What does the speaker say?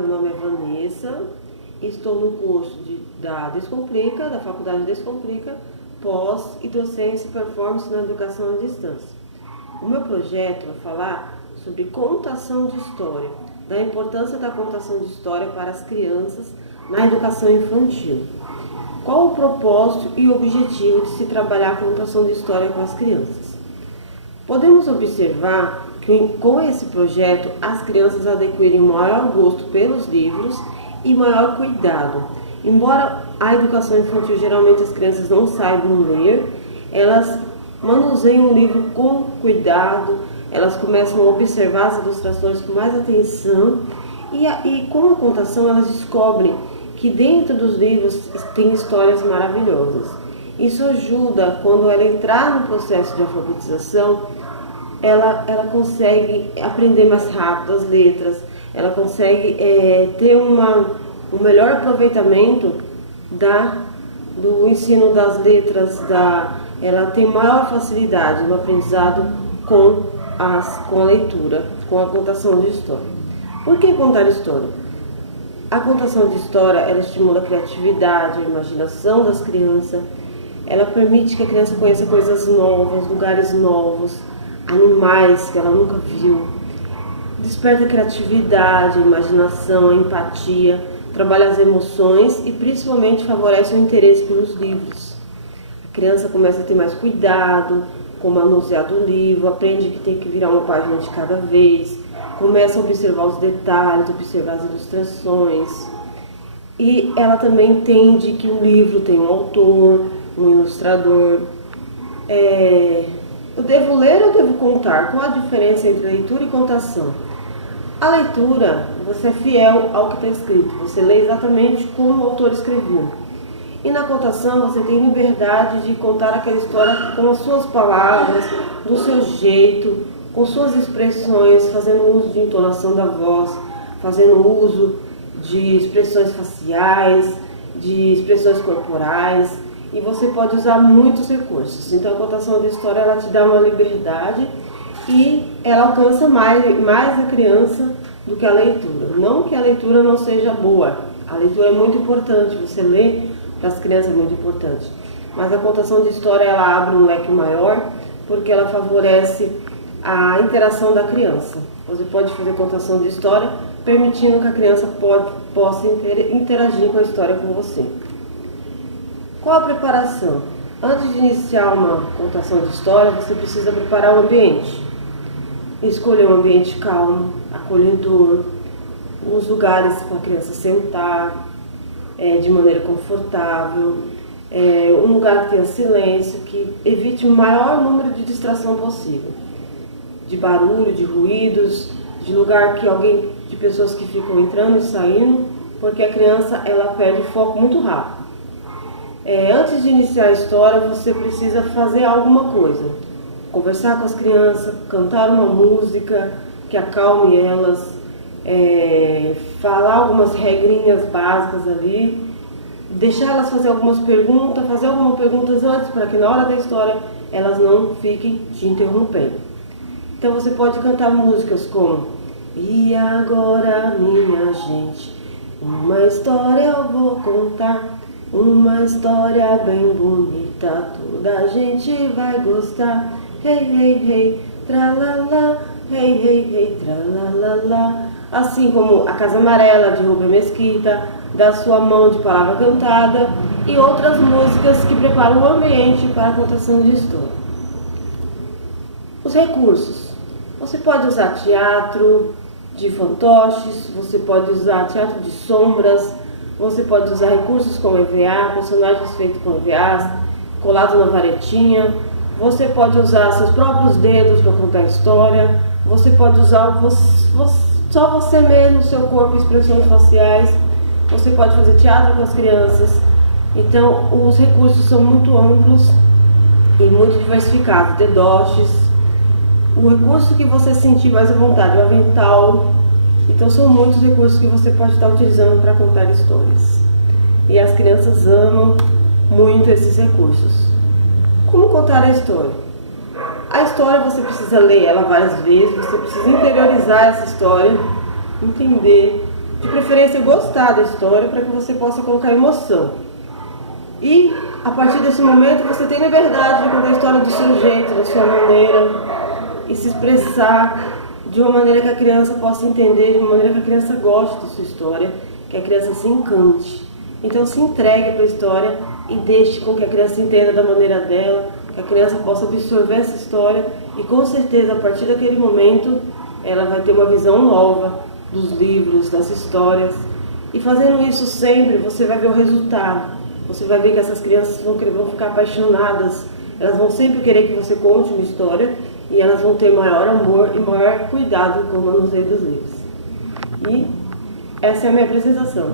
meu nome é Vanessa, estou no curso da Descomplica, da Faculdade Descomplica, pós e docência e performance na educação à distância. O meu projeto vai falar sobre contação de história, da importância da contação de história para as crianças na educação infantil. Qual o propósito e objetivo de se trabalhar a contação de história com as crianças? Podemos observar que com esse projeto as crianças adquirem maior gosto pelos livros e maior cuidado. Embora a educação infantil geralmente as crianças não saibam ler, elas manuseiam o livro com cuidado, elas começam a observar as ilustrações com mais atenção e com a contação elas descobrem que dentro dos livros tem histórias maravilhosas. Isso ajuda quando ela entrar no processo de alfabetização, ela consegue aprender mais rápido as letras, ela consegue ter um melhor aproveitamento do ensino das letras, ela tem maior facilidade no aprendizado com a leitura, com a contação de história. Por que contar história? A contação de história, ela estimula a criatividade, a imaginação das crianças, ela permite que a criança conheça coisas novas, lugares novos, animais que ela nunca viu, desperta a criatividade, a imaginação, a empatia, trabalha as emoções e principalmente favorece o interesse pelos livros. A criança começa a ter mais cuidado com o manusear do livro, aprende que tem que virar uma página de cada vez, começa a observar os detalhes, observar as ilustrações. E ela também entende que um livro tem um autor, um ilustrador. Eu devo ler ou devo contar? Qual a diferença entre leitura e contação? A leitura, você é fiel ao que está escrito, você lê exatamente como o autor escreveu. E na contação você tem liberdade de contar aquela história com as suas palavras, do seu jeito, com suas expressões, fazendo uso de entonação da voz, fazendo uso de expressões faciais, de expressões corporais. E você pode usar muitos recursos. Então a contação de história ela te dá uma liberdade e ela alcança mais a criança do que a leitura. Não que a leitura não seja boa, a leitura é muito importante, você lê para as crianças é muito importante. Mas a contação de história ela abre um leque maior porque ela favorece a interação da criança. Você pode fazer contação de história permitindo que a criança possa interagir com a história com você. Qual a preparação? Antes de iniciar uma contação de história, você precisa preparar o ambiente. Escolher um ambiente calmo, acolhedor, os lugares para a criança sentar de maneira confortável, um lugar que tenha silêncio, que evite o maior número de distração possível, de barulho, de ruídos, de lugar de pessoas que ficam entrando e saindo, porque a criança ela perde foco muito rápido. Antes de iniciar a história, você precisa fazer alguma coisa. Conversar com as crianças, cantar uma música que acalme elas, falar algumas regrinhas básicas ali, deixar elas fazer algumas perguntas, fazer algumas perguntas antes, para que na hora da história elas não fiquem te interrompendo. Então você pode cantar músicas como "E agora, minha gente, uma história eu vou contar. Uma história bem bonita, toda a gente vai gostar. Hey, hey, hey, tralalá, hey, hey, hey, tralalá." Assim como A Casa Amarela, de Rubem Mesquita, Da Sua Mão, de Palavra Cantada, e outras músicas que preparam o ambiente para a contação de história. Os recursos. Você pode usar teatro de fantoches, você pode usar teatro de sombras, você pode usar recursos como EVA, personagens feitos com EVAs, colados na varetinha. Você pode usar seus próprios dedos para contar a história. Você pode usar só você mesmo, seu corpo, expressões faciais. Você pode fazer teatro com as crianças. Então, os recursos são muito amplos e muito diversificados. Dedoches, o recurso que você sentir mais à vontade, o avental. Então são muitos recursos que você pode estar utilizando para contar histórias. E as crianças amam muito esses recursos. Como contar a história? A história você precisa ler ela várias vezes, você precisa interiorizar essa história, entender, De preferência gostar da história para que você possa colocar emoção. E a partir desse momento você tem liberdade de contar a história do seu jeito, da sua maneira, e se expressar de uma maneira que a criança possa entender, de uma maneira que a criança goste da sua história, que a criança se encante. Então se entregue para a história e deixe com que a criança entenda da maneira dela, que a criança possa absorver essa história e com certeza a partir daquele momento ela vai ter uma visão nova dos livros, das histórias. E fazendo isso sempre você vai ver o resultado. Você vai ver que essas crianças vão ficar apaixonadas, elas vão sempre querer que você conte uma história e elas vão ter maior amor e maior cuidado com o manuseio dos livros. E essa é a minha apresentação.